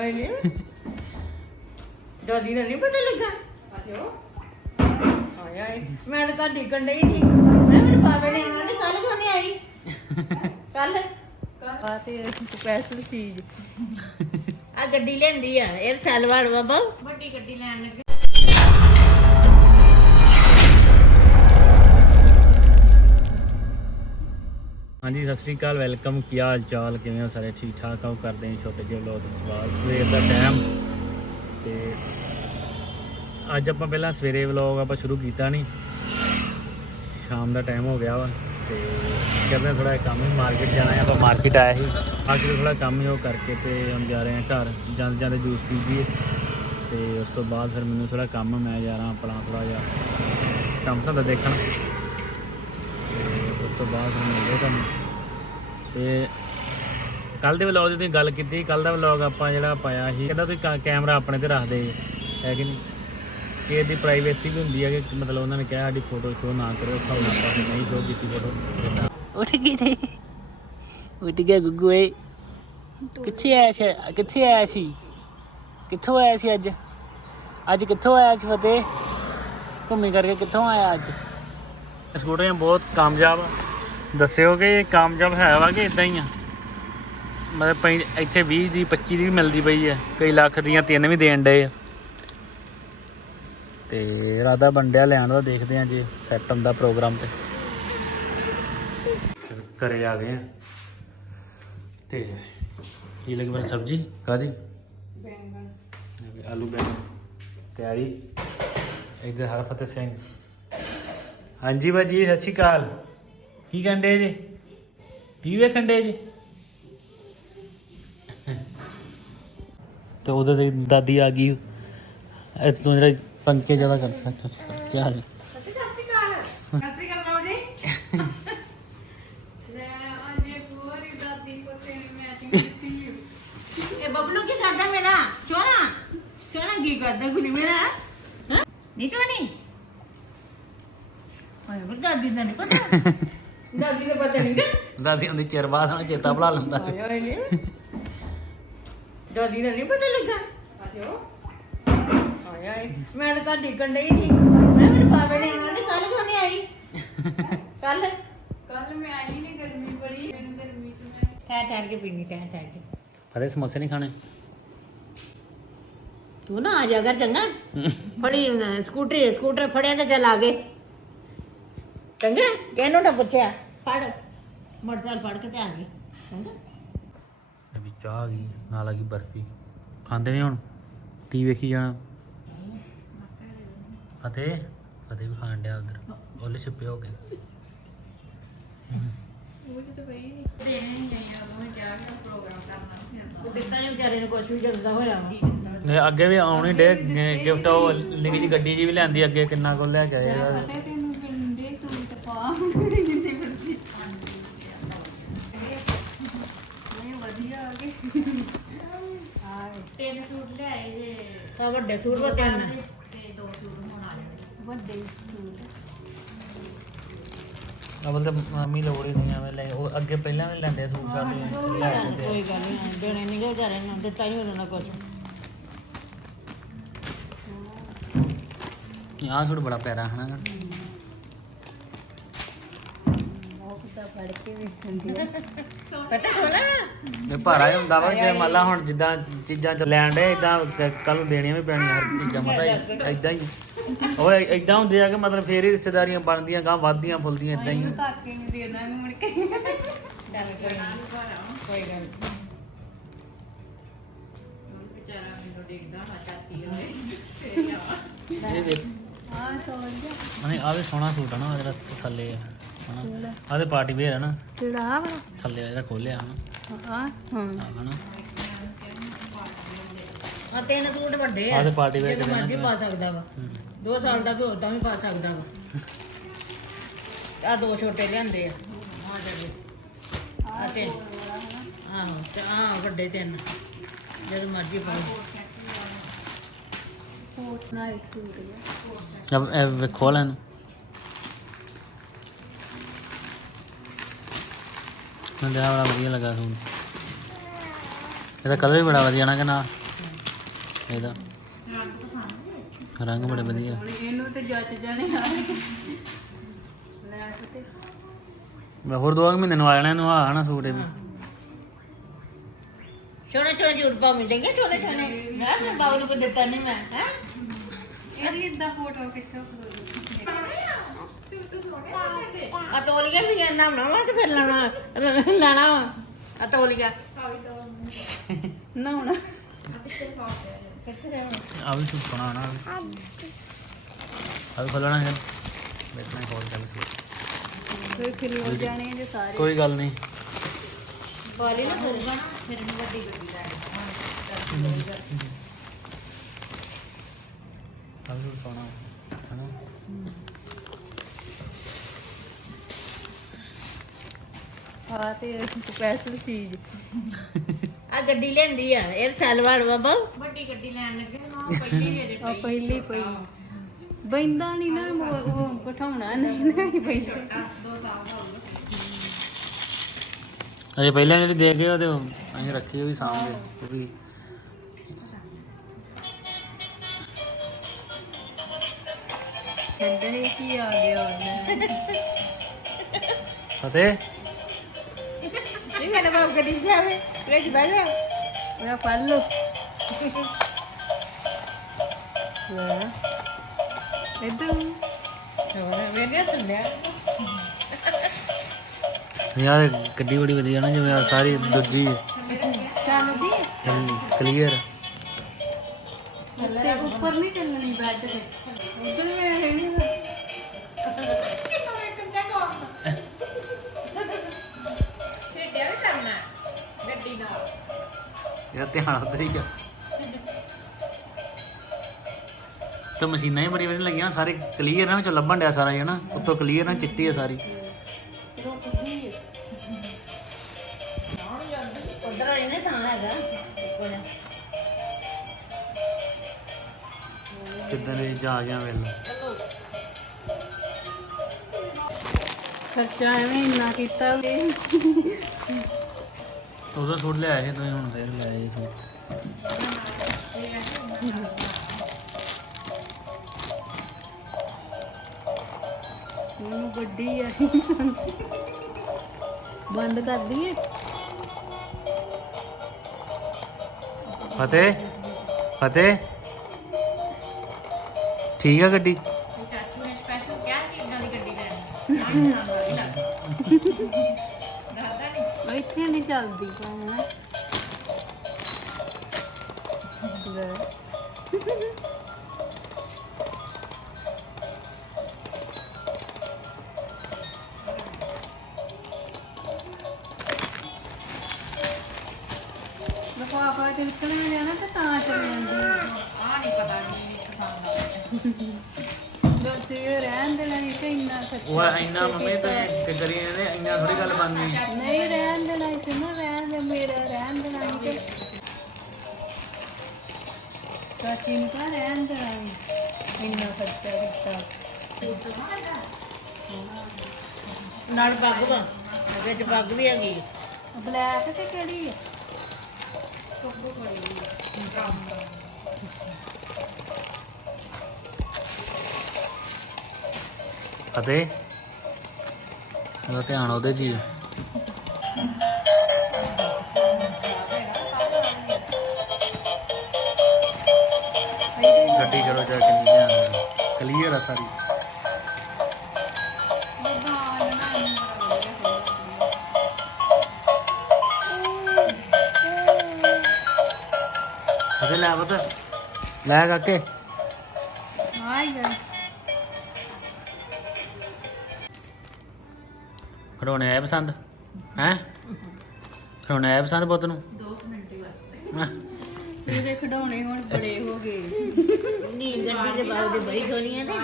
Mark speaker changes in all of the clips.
Speaker 1: ਦਾਦੀ ਨੂੰ ਨਹੀਂ ਪਤਾ ਲੱਗਾ ਆਇਆ ਮੈਂ ਤਾਂ ਘਰ ਡਿੱਗਣ ਡਈ ਸੀ ਮੈਂ ਮੇਰੇ ਪਾਪੇ ਨੇ ਆਉਣਾ ਤੇ ਕੱਲ ਕਿਉਂ ਨਹੀਂ ਆਈ ਕੱਲ ਆ ਤੇ ਸਪੈਸ਼ਲ ਚੀਜ਼ ਆ ਗੱਡੀ ਲੈਂਦੀ ਆ ਇਹ ਸੈਲਵਾਲ ਬਾਬਾ ਵੱਡੀ ਗੱਡੀ ਲੈਣ ਲੱਗੇ।
Speaker 2: ਹਾਂਜੀ ਸਤਿ ਸ੍ਰੀ ਅਕਾਲ ਵੈਲਕਮ। ਕੀ ਹਾਲ ਚਾਲ, ਕਿਵੇਂ ਹੋ ਸਾਰੇ? ਠੀਕ ਠਾਕ ਆਓ। ਕਰਦੇ ਹਾਂ ਛੋਟੇ ਜਿਹੇ ਵਲੋਗ ਦੀ ਸਵਾਲ ਸਵੇਰ ਦਾ ਟਾਈਮ। ਤੇ ਅੱਜ ਆਪਾਂ ਪਹਿਲਾਂ ਸਵੇਰੇ ਵਲੋਗ ਆਪਾਂ ਸ਼ੁਰੂ ਕੀਤਾ ਨਹੀਂ, ਸ਼ਾਮ ਦਾ ਟਾਈਮ ਹੋ ਗਿਆ ਵਾ ਤੇ ਕਰਦੇ ਥੋੜਾ ਕੰਮ ਹੀ ਮਾਰਕੀਟ ਜਾਣਾ ਹੈ। ਆਪਾਂ ਮਾਰਕੀਟ ਆਇਆ ਸੀ ਅੱਜ ਥੋੜਾ ਕੰਮ ਹੀ ਉਹ ਕਰਕੇ ਤੇ ਹੁਣ ਜਾ ਰਹੇ ਹਾਂ ਘਰ। ਜਾਂਦੇ ਜਾਂਦੇ ਜੂਸ ਪੀ ਜੀਏ ਤੇ ਉਸ ਤੋਂ ਬਾਅਦ ਫਿਰ ਮੈਨੂੰ ਥੋੜਾ ਕੰਮ, ਮੈਂ ਜਾ ਰਹਾ ਆਪਣਾ ਥੋੜਾ ਜਿਹਾ ਕੰਮ ਧੰਦਾ ਦੇਖਣ ਤੇ ਉਸ ਤੋਂ ਬਾਅਦ ਫਿਰ ਮਿਲਦੇ ਤੁਹਾਨੂੰ। ਤੇ ਕੱਲ੍ਹ ਦੇ ਵਲੋਗ ਦੀ ਤੁਸੀਂ ਗੱਲ ਕੀਤੀ, ਕੱਲ੍ਹ ਦਾ ਵਲੋਗ ਆਪਾਂ ਜਿਹੜਾ ਪਾਇਆ ਸੀ ਕਹਿੰਦਾ ਤੁਸੀਂ ਕੈਮਰਾ ਆਪਣੇ 'ਤੇ ਰੱਖਦੇ ਹੈ ਕਿ ਨਹੀਂ, ਕਿ ਇਹਦੀ ਪ੍ਰਾਈਵੇਸੀ ਵੀ ਹੁੰਦੀ ਹੈ ਕਿ ਮਤਲਬ ਉਹਨਾਂ ਨੇ ਕਿਹਾ ਸਾਡੀ ਫੋਟੋ ਸ਼ੋਅ ਨਾ ਕਰੋ, ਉਸ ਹਿਸਾਬ ਨਾਲ ਆਪਾਂ ਨਹੀਂ ਸ਼ੋਅ ਕੀਤੀ ਫੋਟੋ। ਉੱਠ ਗਈ ਤੇ ਉੱਠ ਗਿਆ ਗੁੱਗੂ ਏ। ਕਿੱਥੇ ਆਇਆ ਸੀ? ਕਿੱਥੇ ਆਇਆ ਸੀ? ਕਿੱਥੋਂ ਆਇਆ ਸੀ ਅੱਜ? ਅੱਜ ਕਿੱਥੋਂ ਆਇਆ ਸੀ ਫਤਿਹ? ਘੁੰਮੀ ਕਰਕੇ ਕਿੱਥੋਂ ਆਇਆ ਅੱਜ? ਸਕੂਟਰੀਆਂ ਬਹੁਤ ਕਾਮਯਾਬ, ਦੱਸਿਓ ਕਿ ਕਾਮਯਾਬ ਹੈ ਵਾ ਕਿ ਇਦਾਂ ਹੀ ਆ? ਮਤਲਬ ਇੱਥੇ 20 ਦੀ 25 ਦੀ ਵੀ ਮਿਲਦੀ ਪਈ ਹੈ, ਕਈ ਲੱਖ ਦੀਆਂ 3 ਵੀ ਦੇਣ ਡਏ ਆ। ਤੇ ਇਰਾਦਾ ਬੰਡਿਆ ਲੈਣ ਦਾ, ਦੇਖਦੇ ਹਾਂ ਜੇ ਸੈੱਟ ਹੁੰਦਾ ਪ੍ਰੋਗਰਾਮ ਤੇ। ਘਰੇ ਆ ਗਏ ਆ ਤੇ ਕੀ ਲੱਗੀ ਬਣ ਸਬਜ਼ੀ ਕਾਹਦੀ? ਆਲੂ ਬੈਂਗਣ ਤਿਆਰੀ। ਇੱਧਰ ਹਰਫਤਿਹ ਸਿੰਘ। ਹਾਂਜੀ ਭਾਜੀ ਸਤਿ ਸ਼੍ਰੀ ਅਕਾਲ। ਕੀ ਕਰਨ ਡੇ ਜੀ? ਕੀ ਵੇਖਣ ਡੇ ਜੀ? ਤੇ ਉਧਰ ਤੇਰੀ ਦਾਦੀ ਆ ਗਈ। ਇਸ ਤੋਂ ਜਿਹੜਾ ਪੰਕੇ ਜ਼ਿਆਦਾ ਕਰ ਸਕਦਾ। ਕੀ ਹਾਲ ਹੈ?
Speaker 1: ਸਤਿ ਸ਼੍ਰੀ ਅਕਾਲ। ਸਤਿ ਸ਼੍ਰੀ ਅਕਾਲ ਬਾਬੂ ਜੀ। ਲੈ ਅੱਜ ਪੂਰੀ ਦਾਦੀ ਪੋਤੇ ਨੂੰ ਮੈਚਿੰਗ ਕੀਤੀ। ਇਹ ਬਬਲੂ ਕੀ ਕਰਦਾ ਮੇਰਾ? ਚੋਣਾ ਚੋਣਾ ਕੀ ਕਰਦਾ ਗੁਨੀ ਮੇਰਾ? ਹਾਂ ਨਹੀਂ ਚੋਣੀ ਆਏ ਬਰ ਦਾਦੀ ਦਾ ਨਹੀਂ ਪਤਾ। ਦਾਦੀ ਦਾ ਪਤਾ ਨਹੀਂ ਕਿ
Speaker 2: ਦਾਦੀ ਹੁੰਦੀ ਚਿਰ ਬਾਅਦ ਹੁਣ ਚੇਤਾ ਭੁਲਾ ਲੈਂਦਾ।
Speaker 1: ਆਇਆ ਨਹੀਂ ਦਾਦੀ ਦਾ ਨਹੀਂ ਪਤਾ ਲੱਗਾ ਆਇਆ ਮੈਂ ਤਾਂ ਘਰ ਡਿੱਗਣ ਡਈ ਸੀ ਮੈਂ ਮੇਰੇ ਪਾਪੇ ਨੇ ਆਉਣਾ ਤੇ ਕੱਲ ਕਿਉਂ ਨਹੀਂ ਆਈ ਕੱਲ ਮੈਂ ਆਈ ਨਹੀਂ, ਗਰਮੀ ਬੜੀ ਮੈਨੂੰ ਗਰਮੀ ਤੋਂ ਮੈਂ ਠਹਿਰ ਕੇ ਪੀਣੀ ਠਹਿਰ ਕੇ।
Speaker 2: ਫਤਿਹ ਸਮੋਸੇ ਨਹੀਂ ਖਾਣੇ?
Speaker 1: ਤੂੰ ਨਾ ਆ ਜਾ ਕਰ ਚੰਗਾ। ਫੜੀ ਸਕੂਟਰ ਫੜਿਆ ਤੇ ਚੱਲ ਆ ਗਏ ਚੰਗਾ। ਕਿਹਨੂੰ ਤਾਂ ਪੁੱਛਿਆ, ਫੜ ਮੋਟਰਸਾਈਕਲ ਫੜ ਕੇ ਤੇ ਆ ਗਏ ਚੰਗਾ।
Speaker 2: ਵੀ ਚਾਹ ਆ ਗਈ, ਨਾਲ ਆ ਗਈ ਬਰਫੀ। ਖਾਂਦੇ ਨਹੀਂ ਹੁਣ, ਟੀ ਵੇਖੀ ਜਾਣਾ। ਫਤਿਹ ਵੀ ਖਾਣ ਡਿਆ ਉਧਰ, ਉਹਲੇ ਛਿਪੇ ਹੋ ਗਏ।
Speaker 1: ਵਿਚਾਰੇ ਨੂੰ ਕੁਛ ਵੀ ਜਗਦਾ ਹੋਇਆ
Speaker 2: ਨਹੀਂ ਅੱਗੇ ਵੀ ਆਉਣੀ ਡੇ ਗਿਫਟ। ਉਹ ਨਿੱਕੀ ਜਿਹੀ ਗੱਡੀ ਜੀ ਵੀ ਲੈਂਦੀ ਅੱਗੇ, ਕਿੰਨਾ ਕੁ ਲੈ ਕੇ ਆਏ ਯਾਰ।
Speaker 1: ਤਿੰਨ ਸੂਟ ਲਿਆਏ ਜੇ ਤਾਂ ਵੱਡੇ ਸੂਟ ਵਾ ਤਿੰਨ ਤੇ ਦੋ ਸੂਟ ਹੁਣ ਆ ਜਾਣਗੇ ਵੱਡੇ ਸੂਟ।
Speaker 2: ਅਵਲ ਤਾਂ ਮੰਮੀ ਲੋੜ ਹੀ ਨਹੀਂ ਐਵੇਂ ਲੈ, ਉਹ ਅੱਗੇ ਪਹਿਲਾਂ ਵੀ ਲੈਂਦੇ ਸੂਟ ਸਾਡੇ ਲੈ ਕੇ ਤੇ।
Speaker 1: ਕੋਈ ਗੱਲ ਨਹੀਂ ਦੇਣੇ ਨਹੀਂ ਗਏ ਵਿਚਾਰੇ ਨੂੰ, ਦਿੱਤਾ ਹੀ ਉਹਨਾਂ ਕੁਛ।
Speaker 2: ਆਹ ਸੂਟ ਬੜਾ ਪਿਆਰਾ ਹੈ ਨਾ।
Speaker 1: ਫੜ ਕੇ ਵੀ ਹੁੰਦੀ ਆ ਪਤਾ ਥੋੜਾ
Speaker 2: ਇਹ ਭਾਰਾ ਹੀ ਹੁੰਦਾ ਵਾ। ਜੇ ਮੰਨ ਲਾ ਹੁਣ ਜਿੱਦਾਂ ਚੀਜ਼ਾਂ ਚ ਲੈਣ ਡੇ, ਇਦਾਂ ਕੱਲ ਨੂੰ ਦੇਣੀਆਂ ਵੀ ਪੈਣੀਆਂ ਹਰ ਚੀਜ਼ਾਂ। ਮਤਾ ਇਦਾਂ ਹੀ ਉਹ ਇਦਾਂ ਹੁੰਦੇ ਆ ਕਿ ਮਤਲਬ ਫੇਰ ਹੀ ਰਿਸ਼ਤੇਦਾਰੀਆਂ ਬਣਦੀਆਂ, ਗਾਂ ਵੱਧਦੀਆਂ ਫੁੱਲਦੀਆਂ ਇਦਾਂ ਹੀ।
Speaker 1: ਕਾਕੇ ਨੂੰ ਦੇ ਦਾਂਗੇ ਮੁੜ ਕੇ। ਕੋਈ ਗੱਲ ਵਿਚਾਰਾ ਮੈਨੂੰ ਦੇਖਦਾ ਹਾਂ ਚਾਚੀ ਹੋਵੇ।
Speaker 2: ਇਹ ਵੇਖ
Speaker 1: ਹਾਂ ਸਮਝ ਗਿਆ।
Speaker 2: ਨਹੀਂ ਆਹ ਵੀ ਸੋਹਣਾ ਸੂਟ ਆ ਨਾ ਜਿਹੜਾ ਥੱਲੇ ਆ ਹਨਾ। ਆਹ ਤੇ ਪਾਰਟੀ ਵੇਅਰ ਆ ਨਾ,
Speaker 1: ਕਿਹੜਾ ਵਾ
Speaker 2: ਥੱਲੇ ਜਿਹੜਾ ਖੋਲਿਆ ਹਨਾ।
Speaker 1: ਹਾਂ
Speaker 2: ਹਨਾ
Speaker 1: ਆ ਤਿੰਨ ਸੂਟ ਵੱਡੇ ਆ।
Speaker 2: ਆਹ ਤੇ ਪਾਰਟੀ ਵੇਅਰ
Speaker 1: ਜਿਹੜਾ
Speaker 2: ਕਿਤੇ
Speaker 1: ਮਰਜ਼ੀ
Speaker 2: ਨਾ
Speaker 1: ਪਾ ਸਕਦਾ ਵਾ। 2 ਸਾਲ ਦਾ ਵੀ ਹੋਰ ਤਾਂ ਵੀ ਪਾ ਸਕਦਾ ਵਾ। ਆ ਦੋ ਛੋਟੇ ਲਿਆਂਦੇ ਆ ਆ ਜਿਹੜੇ ਆ ਤੇ ਆਹੋ ਤੇ ਆ ਵੱਡੇ ਤਿੰਨ ਜਦੋਂ ਮਰਜ਼ੀ ਪਾਓ।
Speaker 2: ਖੋਲ ਇਹਨੂੰ। ਮੈਨੂੰ ਤਾਂ ਬੜਾ ਵਧੀਆ ਲੱਗਾ ਸੂਟ। ਇਹਦਾ ਕਲਰ ਵੀ ਬੜਾ ਵਧੀਆ ਨਾ ਕਿ ਨਾ ਇਹਦਾ
Speaker 1: ਰੰਗ ਪਸੰਦ ਹੈ
Speaker 2: ਰੰਗ ਬੜੇ ਵਧੀਆ।
Speaker 1: ਇਹਨੂੰ ਤੇ ਜੱਜ ਜਾਣੇ ਆ ਲੈ ਫਤੇ
Speaker 2: ਮੈਂ ਹੋਰ 2 ਮਹੀਨੇ ਨੂੰ ਆ ਜਾਣਾ ਇਹਨੂੰ ਆ ਨਾ ਸੂਟ ਇਹ ਵੀ।
Speaker 1: ਛੋਟੇ ਛੋਟੇ ਜੂਟ ਪਾ ਮਿਲਣਗੇ ਛੋਟੇ ਛੋਟੇ ਮੈਂ ਆਪਣੇ ਬਾਬੂ ਨੂੰ ਕੋਈ ਦਿੱਤਾ ਨਹੀਂ ਮੈਂ ਹੈ
Speaker 3: ਇਹਦੀ ਇਦਾਂ ਫੋਟੋ ਕਿੱਥੋਂ
Speaker 1: ਆ ਤੋਲੀਆ ਵੀ ਕਹਿੰਦਾ ਬਣਾਵਾ ਤੇ ਫਿਰ ਲੈਣਾ ਆ ਤੋਲੀਆ
Speaker 3: ਨਾ ਹੋਣਾ
Speaker 2: ਆ ਵੀ ਸੂਟ ਪਾਉਣਾ ਨਾ ਆ ਵੀ ਖੋਲਣਾ ਹੈ ਬੈਠਣਾ ਖੋਲ ਕੇ ਸੂਟ
Speaker 3: ਕੋਈ ਖਿਲ ਜਾਣੇ ਜੇ ਸਾਰੇ
Speaker 2: ਕੋਈ ਗੱਲ ਨਹੀਂ।
Speaker 1: ਬਾਲੀ ਨਾ ਹੋਊਗਾ ਨਾ ਫਿਰ ਇਹਨੂੰ ਵੱਡੀ ਗੱਡੀ ਲੈ
Speaker 2: ਆ ਵੀ ਸੂਟ ਪਾਉਣਾ ਹਨਾ।
Speaker 3: ਆ ਤੇ ਸਪੈਸ਼ਲ ਚੀਜ਼
Speaker 1: ਆ ਗੱਡੀ ਲੈਂਦੀ ਆ ਇਹ ਸੈਲਵਾਰ ਬਾਬਾ ਵੱਡੀ ਗੱਡੀ ਲੈਣ ਲੱਗੇ ਨਾ ਪਹਿਲੀ ਮੇਰੇ
Speaker 3: ਆ ਪਹਿਲੀ ਪਈ ਬੈਂਦਾ ਨਹੀਂ ਨਾ ਉਹ ਬਿਠਾਉਣਾ ਨਹੀਂ ਪੈਂਦਾ
Speaker 1: 2 ਸਾਲ ਦਾ ਹੋਊਗਾ
Speaker 2: ਅਜੇ ਪਹਿਲਾਂ ਜਿਹੜੀ ਦੇ ਗਏ ਉਹਦੇ ਅਸੀਂ ਰੱਖੀ ਉਹ ਵੀ ਸਾਂਭ ਕੇ ਉਹ ਵੀ
Speaker 3: ਕਹਿੰਦੇ ਕੀ ਆ ਗਿਆ ਉਹਨੇ
Speaker 2: ਫਤਿਹ
Speaker 1: ਨਹੀਂ ਮੇਰੇ ਬਾਬੂ ਗੱਡੀ 'ਚ ਜਾਵੇ ਵਿੱਚ ਬਹਿ ਜਾ
Speaker 3: ਉਹਦਾ ਫੜ ਲੋ ਲੈ ਇਦਾਂ
Speaker 1: ਵੇਲੇ ਸੁਣਿਆ
Speaker 2: ਯਾਰ ਗੱਡੀ ਬੜੀ ਵਧੀਆ ਨਾ ਜਿਵੇਂ ਆਹ ਸਾਰੀ ਦੂਜੀ
Speaker 3: ਚੱਲਦੀ
Speaker 2: ਕਲੀਅਰ
Speaker 3: ਤੇ ਉੱਪਰ ਨਹੀਂ ਚੱਲਣੀ ਬੈੱਡ ਤੇ ਉੱਧਰ ਮੈਂ ਨਹੀਂ
Speaker 1: ਛੇੜਿਆ ਵੀ ਕਰਨਾ ਗੱਡੀ ਨਾਲ
Speaker 2: ਯਾਰ ਧਿਆਨ ਉੱਧਰ ਹੀ ਆ। ਤੇ ਮਸ਼ੀਨਾਂ ਹੀ ਬੜੀ ਵਧੀਆ ਲੱਗੀਆਂ ਸਾਰੇ ਕਲੀਅਰ ਨਾ ਵਿੱਚ ਲੱਭਣ ਡਿਆ ਸਾਰਾ ਹੀ ਹਨਾ ਉੱਤੋਂ ਕਲੀਅਰ ਨਾ ਚਿੱਟੀ ਆ ਸਾਰੀ।
Speaker 3: ਰੁਕ ਗਈ
Speaker 1: ਉਧਰ ਵਾਲੀ ਨੇ ਤਾਂ ਹੈਗਾ ਉੱਪਰ
Speaker 2: ਕਿੱਦਾਂ ਦੇ ਜਾ ਗਿਆ ਵੇਲੇ
Speaker 3: ਖਰਚਾ ਐਵੇਂ ਇੰਨਾ ਕੀਤਾ
Speaker 2: ਉਦੋਂ ਸੂਟ ਲਿਆਏ ਸੀ ਤੁਸੀਂ ਹੁਣ ਫੇਰ ਲੈ ਆਏ ਸੀ।
Speaker 3: ਉਹਨੂੰ ਗੱਡੀ ਆ ਬੰਦ ਕਰ ਦਈਏ
Speaker 2: ਫਤਿਹ ਫਤਿਹ ਠੀਕ ਆ ਗੱਡੀ
Speaker 1: ਚਾਚੂ ਨੇ ਸਪੈਸ਼ਲ ਕਿਹਾ ਕਿ ਇਦਾਂ ਦੀ ਗੱਡੀ ਲੈਣੀ
Speaker 3: ਉਹ ਇੱਥੇ ਨਹੀਂ ਚੱਲਦੀ ਭੈਣ ਲੈ ਲਫਾਫਾ ਤਿਲਕਣਾ ਜਾਣਾ ਤੇ ਤਾਂ ਚੱਲ ਜਾਂਦੀ
Speaker 1: ਆ ਨਹੀਂ ਪਤਾ ਨਹੀਂ ਪਸੰਦ ਆ
Speaker 3: ਬਸ ਇਹ ਰਹਿਣ ਦੇਣਾ ਨਹੀਂ ਤੇ ਇੰਨਾ ਖਰਚਾ
Speaker 2: ਉਹ ਇੰਨਾ ਮੰਮੀ ਤੇ ਕਰੀ ਜਾਂਦੇ ਇੰਨਾ ਥੋੜੀ ਗੱਲ ਬਣਨੀ।
Speaker 3: ਨਹੀਂ ਰਹਿਣ ਦੇਣਾ ਸੀ ਨਾ ਰਹਿਣ ਦੇ ਮੇਰਾ ਰਹਿਣ ਦੇਣਾ ਸੀ ਤੇ ਚਾਚੀ ਨੂੰ ਕਹ ਰਹਿਣ ਦੇਣਾ ਸੀ ਇੰਨਾ ਖਰਚਾ ਕੀਤਾ
Speaker 1: ਨਾਲ ਪੱਗ ਵਾ ਵਿੱਚ ਪੱਗ ਵੀ ਹੈਗੀ
Speaker 3: ਬਲੈਕ ਤੇ ਕਿਹੜੀ ਹੈ
Speaker 2: ਫਤਿਹ ਉਹਦਾ ਧਿਆਨ ਉਹਦੇ 'ਚ ਹੀ ਆ। ਗੱਡੀ ਕਰੋ ਜਾ ਕੇ ਧਿਆਨ ਕਲੀਅਰ ਆ ਸਾਰੀ। ਫਤਿਹ ਲੈ ਪੁੱਤ ਲੈ ਕਾਕੇ
Speaker 3: ਆਈ ਗਾ
Speaker 2: ਖੜੋਣੇ ਆਏ ਪਸੰਦ ਹੈ ਖੜੋਣੇ ਆਏ ਪਸੰਦ ਪੁੱਤ ਨੂੰ
Speaker 1: 2 ਮਿੰਟ ਵਾਸਤੇ
Speaker 2: ਹੈਂ?
Speaker 3: ਇਹਦੇ ਖਿਡੌਣੇ ਹੁਣ ਬੜੇ ਹੋ ਗਏ
Speaker 1: ਨਹੀਂ ਗੱਡੀ ਦੇ ਬਾਬੂ ਦੇ ਬੜੀ ਸੋਹਣੀਆਂ ਤੇ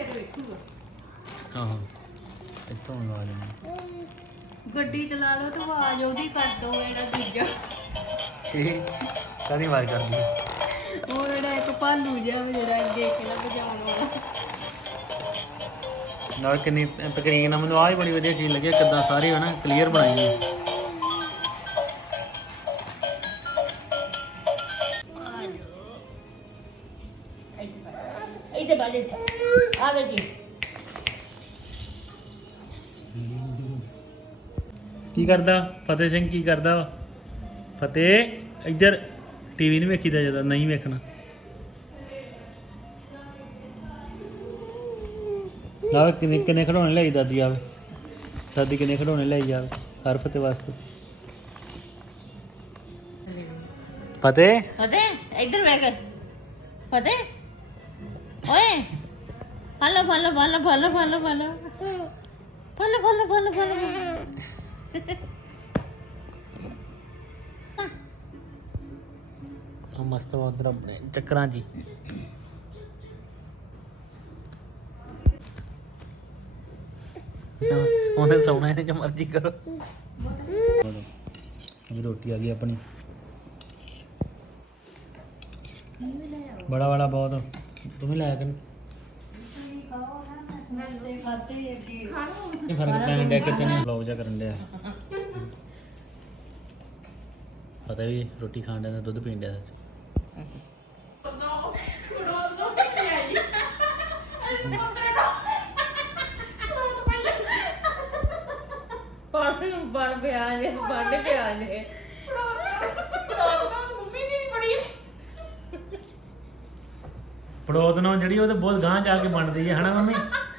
Speaker 2: ਆਹੋ ਇੱਥੋਂ ਲਵਾ ਲੈਣਾ
Speaker 3: ਗੱਡੀ ਚਲਾ ਲਓ ਤੇ ਆਵਾਜ਼ ਉਹਦੀ ਕਰ ਦੋ ਜਿਹੜਾ ਦੂਜਾ
Speaker 2: ਇਹ ਕਾਹਦੀ ਆਵਾਜ਼ ਕਰਦੀ ਹੈ?
Speaker 3: ਉਹ ਜਿਹੜਾ ਇੱਕ ਭਾਲੂ ਜਿਹਾ ਵਾ ਜਿਹੜਾ ਅੱਗੇ ਕਿਹੜਾ ਵਜਾਉਣ ਵਾਲਾ
Speaker 2: ਨਾਲ ਕਿੰਨੀ ਤਕਰੀਨ ਆ ਮੈਨੂੰ ਆਹ ਹੀ ਬੜੀ ਵਧੀਆ ਚੀਜ਼ ਲੱਗੀ ਕਿੱਦਾਂ ਸਾਰੀ ਹੈ ਨਾ ਕਲੀਅਰ ਬਣਾਈ ਹੈ।
Speaker 1: ਇੱਥੇ ਬਾਜੇ ਆਵੇ ਜੀ
Speaker 2: ਕੀ ਕਰਦਾ ਫਤਿਹ ਸਿੰਘ? ਕੀ ਕਰਦਾ ਵਾ ਫਤਿਹ? ਇੱਧਰ ਟੀਵੀ ਨਹੀਂ ਵੇਖੀਦਾ ਜਦੋਂ ਨਹੀਂ ਵੇਖਣਾ। ਆਵੇ ਕਿੰਨੇ ਕਿੰਨੇ ਖਿਡੌਣੇ ਲਈ ਦਾਦੀ, ਆਵੇ ਦਾਦੀ ਕਿੰਨੇ ਖਿਡੌਣੇ ਲਈ ਜਾਵੇ ਹਰ ਫਤਿਹ ਵਾਸਤੇ। ਫਤਿਹ
Speaker 1: ਫਤਿਹ ਇੱਧਰ ਵੇਖ ਫਤਿਹ ਓਏ ਫਲ ਫਲ ਫਲ ਫਲ ਫਲ ਫਲ ਫਲ ਫਲ ਫਲ ਫਲ
Speaker 2: ਮਸਤ ਉਧਰ ਆਪਣੇ ਚੱਕਰਾਂ 'ਚ ਹੀ। ਉਹਨੇ ਸੌਣਾ ਇਹਨੇ ਜੋ ਮਰਜ਼ੀ ਕਰੋ। ਅਭੀ ਰੋਟੀ ਆ ਗਈ ਆਪਣੀ, ਬੜਾ ਬੜਾ ਬਹੁਤ। ਤੂੰ ਵੀ ਲਾਇਆ ਕਰ, ਇਹ ਫਰਕ ਪੈਣ ਡਿਆ ਕਿਤੇ ਨਹੀਂ ਵਲੌਗ ਜਾ ਕਰਨ ਡਿਆ। ਪਤਾ ਵੀ ਰੋਟੀ ਖਾਣ ਡਿਆ, ਦੁੱਧ ਪੀਣ ਡਿਆ।
Speaker 1: ਬਣ ਪਿਆ ਜੇ ਬਣ ਪਿਆ ਜੇ
Speaker 2: ਪੜੋਦ ਨਾ ਜਿਹੜੀ ਉਹ ਤੇ ਬਹੁਤ ਗਾਂਹ ਜਾ ਕੇ ਬਣਦੀ ਹੈ ਹਨਾ ਮੰਮੀ?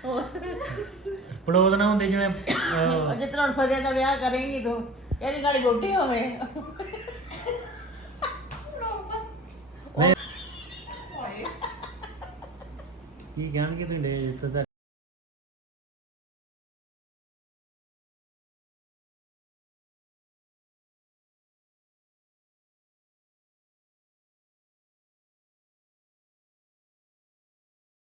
Speaker 2: ਪੜੋਦ ਨਾ ਹੁੰਦੀ ਜਿਵੇਂ
Speaker 1: ਜਿੱਤਨਾ ਹੁਣ ਫਤਿਹ ਦਾ ਵਿਆਹ ਕਰੇਂਗੀ ਤੂੰ ਇਹਦੀ ਗਾਲੀ ਗੋਟੀ ਹੋਵੇ
Speaker 2: ਕੀ ਕਹਿਣਗੇ ਤੁਸੀਂ ਲੈ ਜਿੱਥੇ ਤਾਂ